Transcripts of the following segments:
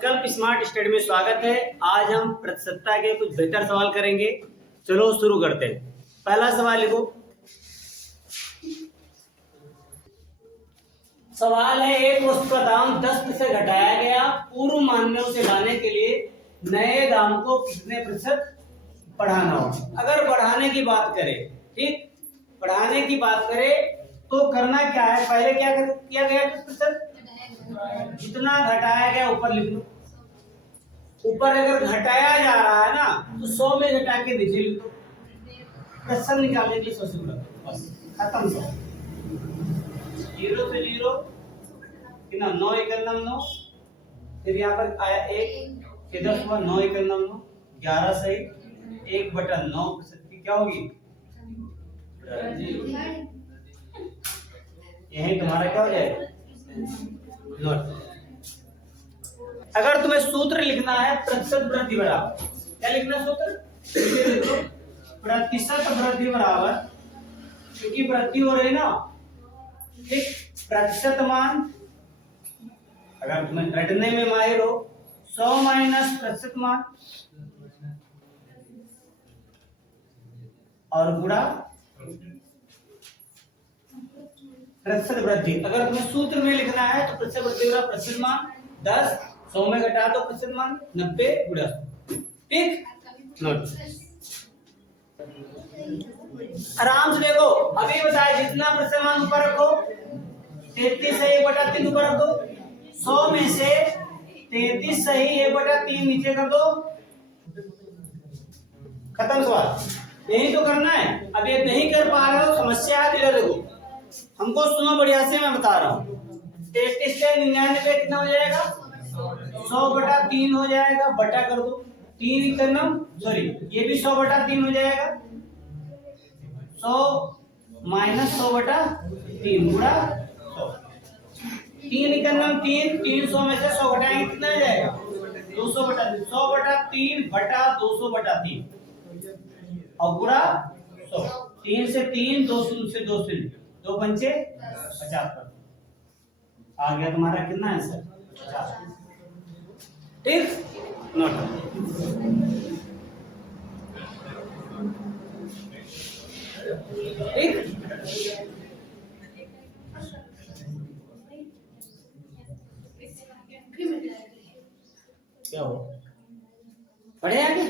संकल्प smart study में स्वागत है। आज हम प्रतिशतता के कुछ बेहतर सवाल करेंगे। चलो शुरू करते हैं। पहला सवाल लिखो। सवाल है, एक वस्तु का दाम 10% घटाया गया, पूर्व मान में उसे लाने के लिए नए दाम को कितने प्रतिशत बढ़ाना हो। अगर बढ़ाने की बात करें, ठीक, बढ़ाने की बात करें तो करना क्या है, पहले क्या किया गया, प्रतिशत जितना घटाया गया ऊपर लिख लो। ऊपर अगर घटाया जा रहा है ना तो 100 में घटा के नीचे लिख दो। प्रतिशत निकालने के लिए 100 से गुणा, बस खत्म। 100 0 से 0 कितना 9 1 9, फिर यहाँ पर आया 1 के 10 हुआ 9 1 9 9 11 सही 1/9% की क्या होगी, यही तुम्हारा क्या हो जाएगा नोट। अगर तुम्हें सूत्र लिखना है प्रतिशत वृद्धि बराबर, क्या लिखना सूत्र, प्रतिशत वृद्धि बराबर, क्योंकि वृद्धि हो रही ना, ठीक, प्रतिशत मान, अगर तुम्हें रटने में माहिर हो, 100 माइनस प्रतिशत मान और गुणा प्रतिशत वृद्धि। अगर तुम्हें सूत्र में लिखना है तो प्रतिशत वृद्धि बराबर प्रतिशत मान 10, 100 में घटा दो प्रतिशत मान 90 गुणा 100, ठीक। नोट आराम से देखो, अभी बताया जितना प्रतिशत मान ऊपर रखो, 33 सही 1/3 ऊपर रख दो, 100 में से 33 सही 1/3 नीचे कर दो, खत्म सवाल। यही तो करना है। अब ये नहीं कर पा रहे हो, समस्या है, इधर देखो, हमको सुनो बढ़िया से, मैं बता रहा हूँ। 33 से 99 कितना हो जाएगा, 100/3 हो जाएगा, बटा कर दो 3 इकन्नम, सॉरी ये भी 100/3 हो जाएगा, 100 माइनस 100/3 गुणा 100, 3 इकन्नम 3, 300 में से 100 घटाएंगे कितना हो जाएगा 200/3, 100/3 बटा 200/3 और गुणा 100, 3 से 3, 2 से 2 से 2 पंचे 50 आ गया तुम्हारा कितना आंसर 50, ठीक। नोट ठीक, क्या हो पढ़े आगे।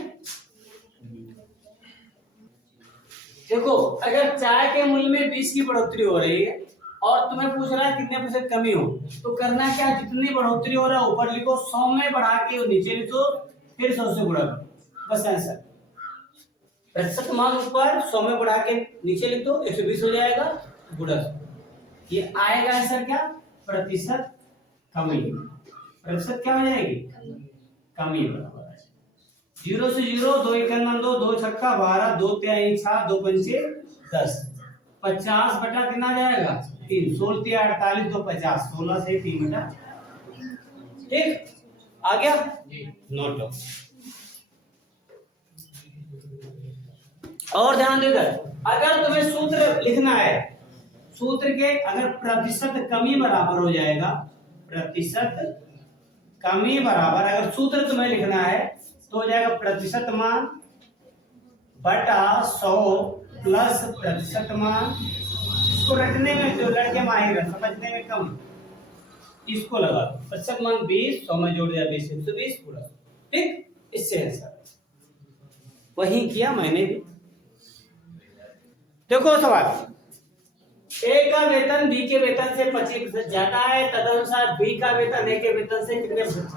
देखो, अगर चाय के मूल्य में 20 की बढ़ोतरी हो रही है और तुम्हें पूछ रहा है कितने प्रतिशत कमी हो, तो करना क्या, जितनी बढ़ोतरी हो रहा है ऊपर लिखो, 100 में बढ़ा के नीचे लिखो, फिर 100 से गुणा करो, बस आंसर। प्रतिशत मान ऊपर 100 में बढ़ा के नीचे लिख दो, 120 हो जाएगा गुणा, ये आएगा आंसर क्या, प्रतिशत कमी। प्रतिशत क्या हो जाएगी, कमी बराबर 0 से 0, 2 इकन्नम 2, 2 छक्का 12, 2 तिहाई 6, 2 पंचे 10, 50 बटा कितना जाएगा 3, 16 तिहाई 48, 2 50, 16 से 3 बटा, ठीक, आ गया नोट। और ध्यान देकर, अगर तुम्हें सूत्र लिखना है, सूत्र के अगर प्रतिशत कमी बराबर हो जाएगा, प्रतिशत कमी बराबर, अगर सूत्र तुम्हें लिखना है तो हो जाएगा प्रतिशत मान बटा 100 प्लस प्रतिशत मान। इसको रटने में जो लड़के माहिर है, समझने में कम, इसको लगा प्रतिशत मान 20, 100 में जोड़ दिया 20, 120 पूरा, ठीक। इससे आंसर वही किया मैंने भी। देखो सवाल, ए का वेतन बी के वेतन से 25% ज्यादा है, तदनुसार बी का वेतन ए के वेतन से कितने प्रतिशत,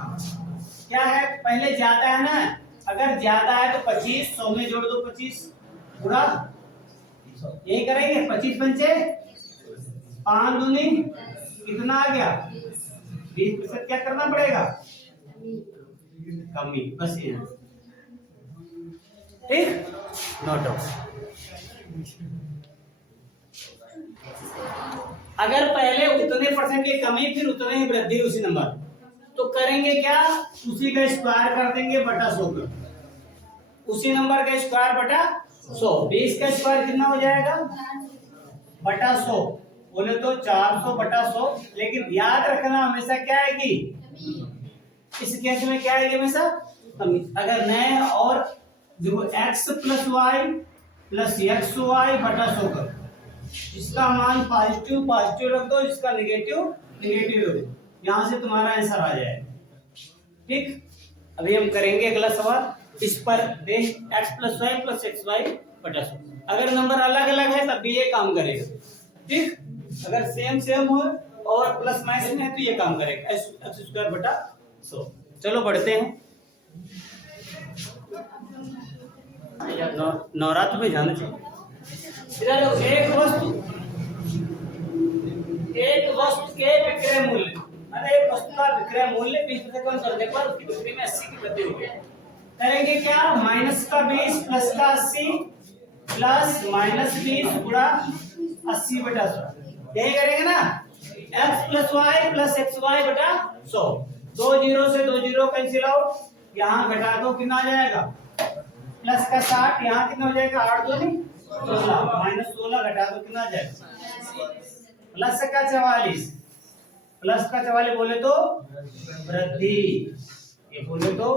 क्या है, पहले ज्यादा है ना, अगर ज्यादा है तो 25, 100 में जोड़ दो 25 पूरा, यही करेंगे, 25 पंचे 5 दूनी कितना आ गया 20%, क्या करना पड़ेगा कमी, बस ये, ठीक। Note out. अगर पहले उतने परसेंट की कमी फिर उतने ही वृद्धि उसी नंबर, तो करेंगे क्या, उसी का स्क्वायर कर देंगे बटा 100 का, उसी नंबर का स्क्वायर बटा 100, 20 का स्क्वायर कितना हो जाएगा बटा 100, बोले तो 400 बटा 100, लेकिन याद रखना हमेशा क्या है कि इस केस में क्या आएगी हमेशा कमी। अगर नए और देखो x plus y plus x y बटा 100 करो, इसका मान पॉजिटिव पॉजिटिव रख दो, इसका नेगेटिव नेगेटिव रख दो, यहां से तुम्हारा आंसर आ जाएगा। ठीक, अभी हम करेंगे अगला सवाल। इस पर देख x plus y plus x y बटा 100, अगर नंबर अलग अलग है तब भी ये काम करेगा। ठीक, अगर सेम सेम हो और प्लस माइनस में है तो ये काम करेगा, एक्स स्क्वायर बटा 100। चलो बढ़ते हैं, नवरात्र में जाना चाहिए। इधर एक वस्तु के विक्रय मूल्य, एक वस्तु का विक्रय मूल्य 20% कम करने पर उसकी बिक्री में 80 की वृद्धि होगी। करेंगे क्या, माइनस का 20 प्लस का 80 प्लस माइनस 20 गुणा 80 बटा 100, यही करेंगे ना। x plus y plus x y बटा 100, 2 जीरो से 2 जीरो कैंसिल आउट, यहाँ घटा दो कितना आ जाएगा, प्लस का 60, यहाँ कितना हो जाएगा 8 2 16, माइनस 16 घटा दो कितना आ जाएगा, प्लस का 44, प्लस का 44 बोले तो वृद्धि, ये बोले तो,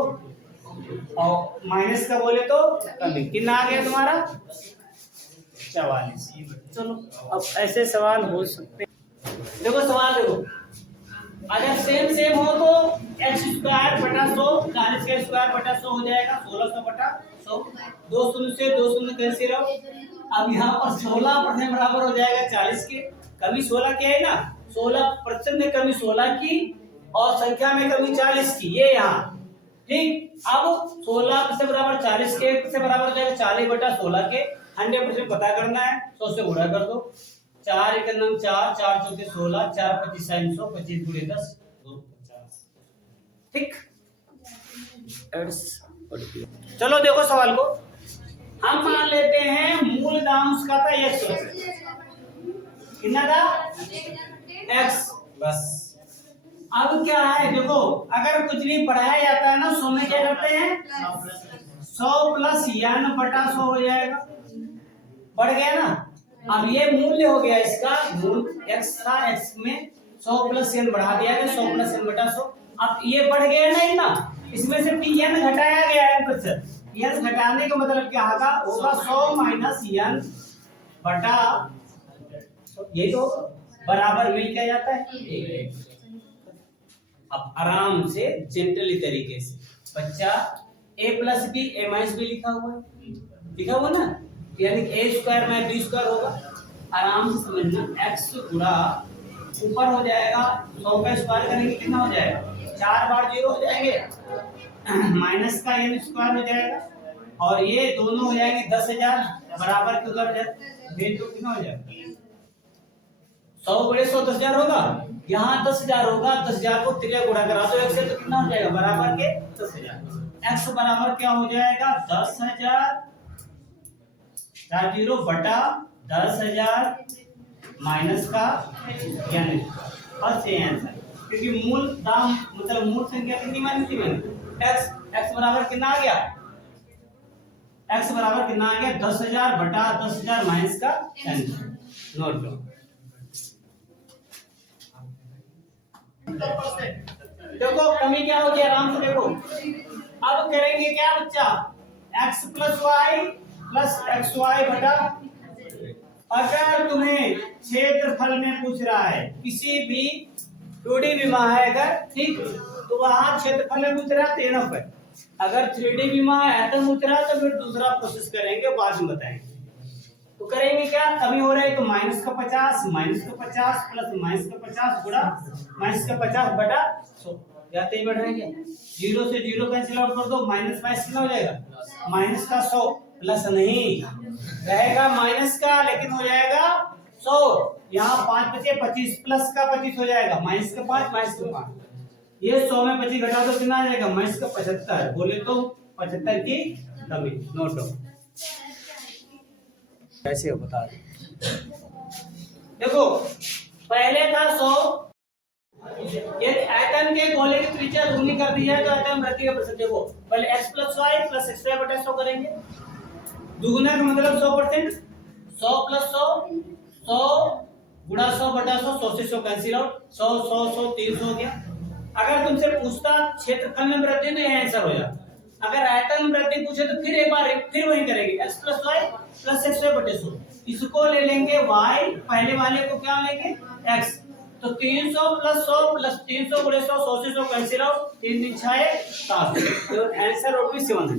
और माइनस का बोले तो कमी। कितना आ गया तुम्हारा 44। चलो अब ऐसे सवाल हो सकते हैं। देखो सवाल देखो, अगर सेम सेम हो तो एक्स स्क्वायर बटा 100, 40 का स्क्वायर बटा 100 हो जाएगा 1600 बटा 100, 2 शून्य से 2 शून्य कैंसिल आउट। अब यहाँ पर 16% बराबर हो जाएगा 40 के, कमी 16 की है ना, 16% में कमी 16 की और संख्या में कमी 40 की, ये यहाँ। ठीक, अब 16 से बराबर 40 के से बराबर हो जाएगा 40 बटा 16 के, 100% पता करना है, 100 से गुणा कर दो, 4 एक नंग 4, 4 चौके 16, 4 25 100, 25 गुणे 10 250। ठीक, चलो देखो सवाल को, हम मान लेते हैं मूल दाम उसका था 100, कितना था x, बस। अब क्या है देखो, अगर कुछ भी पढ़ाया जाता है ना 100 में क्या करते हैं 100 प्लस n बटा 100 हो जाएगा, बढ़ गया ना। अब ये मूल्य हो गया इसका, मूल x था, x में 100 प्लस n बढ़ा दिया गया, 100 प्लस n बटा 100। अब ये बढ़ गया नहीं ना, इसमें से n घटाया गया है, n घटाने का मतलब क्या होगा 100 माइनस n बटा, यही तो बराबर मिल क्या जाता है। अब आराम से जेंटली तरीके से बच्चा a plus b a minus b लिखा हुआ ना, यानी a स्क्वायर में b स्क्वायर होगा, आराम से समझना। x गुणा ऊपर हो जाएगा 100 का स्क्वायर करेंगे कितना हो जाएगा, 4 बार 0 हो जाएंगे, माइनस का n स्क्वायर हो जाएगा, और ये दोनों हो जाएंगे 10,000 बराबर के उधर तो कितना हो जाएगा 100 बड़े 100 10,000 होगा, यहाँ 10,000 होगा, 10,000 को 3 गुणा करा दो x से तो कितना हो जाएगा बराबर के 10,000। x बराबर क्या हो जाएगा 10,000 0 बटा 10,000 माइनस का n, बस ये आंसर। क्योंकि मूल दाम मतलब मूल संख्या कितनी मानी थी मैंने, x बराबर कितना आ गया, x बराबर कितना आ गया 10,000 बटा 10,000 माइनस का n। नोट लो, देखो कमी क्या होगी आराम से देखो। अब करेंगे क्या बच्चा, x plus y plus x y बटा, अगर तुम्हें क्षेत्रफल में पूछ रहा है किसी भी 2D विमा है अगर, ठीक, तो वहां क्षेत्रफल में पूछ रहा है 13 पर, अगर 3D विमा है तो पूछ रहा है तो फिर दूसरा प्रोसेस करेंगे, बाद में बताएंगे। तो करेंगे क्या, कमी हो रहा है तो माइनस का 50 प्लस माइनस का 50 गुणा माइनस का 50 बटा 100, जाते ही बढ़ रहे हैं, 0 से 0 कैंसिल आउट कर दो, माइनस माइनस कितना हो जाएगा माइनस का 100, प्लस नहीं रहेगा माइनस का, लेकिन हो जाएगा 100, यहाँ 5 बचे 25, प्लस का 25 हो जाएगा, माइनस का 5 माइनस का 5, ये 100 में 25 घटा दो कितना आ जाएगा माइनस का 75, बोले तो 75 की कमी। नोट डाउन, कैसे हो बता दे। देखो पहले था 100, ये आयतन के गोले की त्रिज्या दूनी कर दी है तो आयतन वृद्धि का प्रतिशत देखो, पहले x plus y plus x y बटा 100 करेंगे, दुगुना का मतलब 100%, 100 प्लस 100, 100 गुणा 100 बटा 100, 100 से 100 कैंसिल आउट, 100 100 100 300 हो गया। अगर तुमसे पूछता क्षेत्रफल में वृद्धि तो यह आंसर हो जाता। अगर आयतन में वृद्धि पूछे तो फिर एक बार फिर वही करेंगे, x plus y plus x y बटे 100। इसको ले लेंगे y, पहले वाले को क्या लेंगे x। तो 300 प्लस 100 प्लस 300 गुणे 100, 100 से 100 कैंसिल आउट, 3 3 6 7। तो आंसर होगी 700।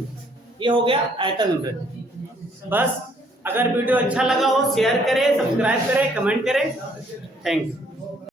ये हो गया आयतन में वृद्धि। बस अगर वीडियो अच्छा लगा हो शेयर करें, सब्सक्राइब करें, कमेंट करें। थैंक्स।